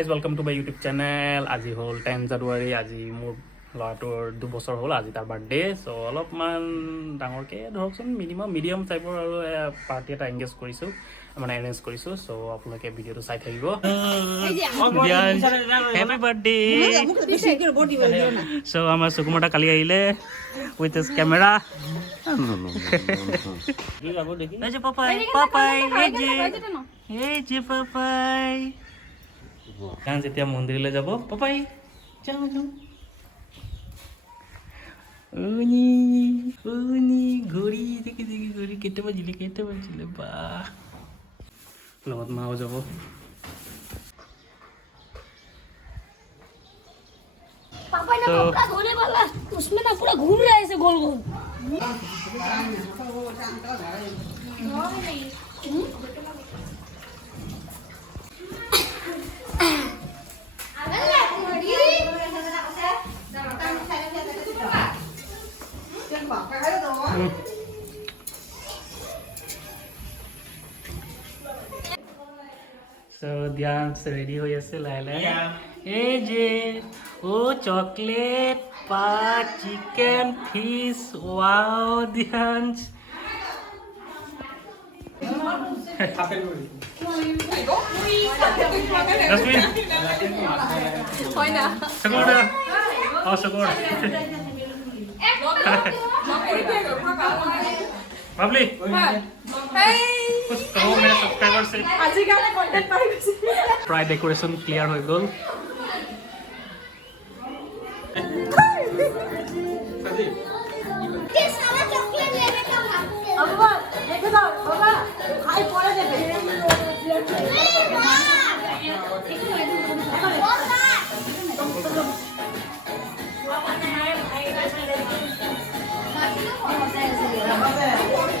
Guys welcome to my YouTube channel. আজি হ'ল 10 জানুৱাৰী। আজি মোৰ ল'ৰাটোৰ 2 বছৰ হ'ল। আজি তাৰ বাৰ্থডে। চ' অলপমান ডাঙৰকৈ ধৰকচোন মিডিয়াম টাইপৰ আৰু পাৰ্টি এটা এংগেজ কৰিছোঁ, মানে এৰেঞ্জ কৰিছোঁ। চ' আপোনালোকে ভিডিঅ'টো চাই থাকিব। Happy birthday. চ' আমাৰ সুকুমাৰটা কালি আহিলে উইথ হিজ কেমেৰা। এই যে পাপাই যেতিয়া মন্দিৰলৈ যাব পাপাই যাওঁ ঘড়ী দেখি ঘড়ী কেইটা বাজিলে বা লগত মাও যাব। पापा ने कपड़ा धोने वाला उसमें ना पूरा घूम रहा है ऐसे गोल गोल। So Dhyan's ready ho ase laila. Hey je, oh chocolate, pie, chicken, fish. Wow Dhyan's. Jasmine. Sagoda. Oh Sagoda. Lovely. तो मेरे सब्सक्राइबर से प्राय डेकोरेशन क्लियर हो गल।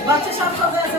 बच्चे सब सो गए से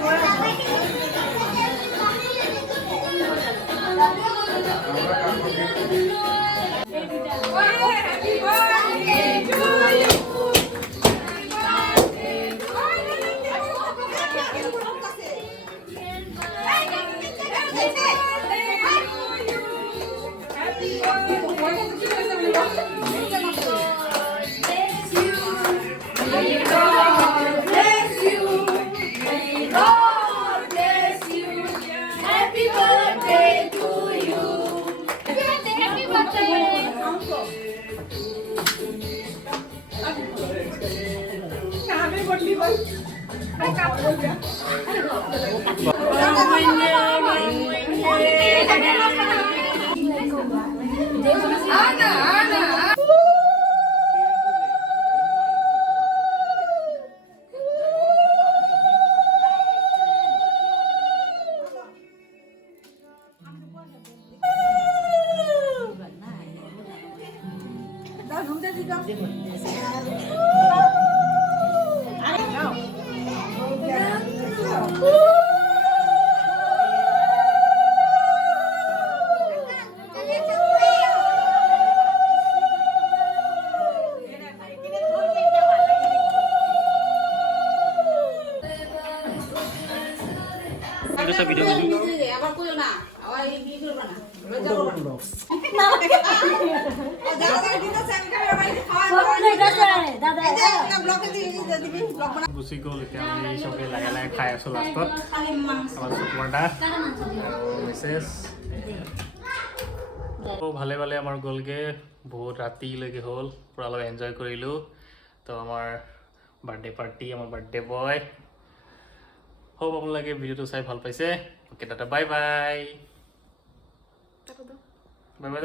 वीडियो গুচি গ'ল। এতিয়া আমি চবে লাহে লাহে খাই আছোঁ। লাষ্টত আমাৰ সুকুমাৰটা মেছেজ ভালে ভালে আমাৰ গ'লগৈ। বহুত ৰাতিলৈকে হ'ল, পূৰা অলপ এনজয় কৰিলোঁ। তো আমাৰ বাৰ্থডে পাৰ্টি, আমাৰ বাৰ্থডে বয়। হোপ আপোনালোকে ভিডিঅ'টো চাই ভাল পাইছে। অ'কে দাদা বাই বাই। Bye bye.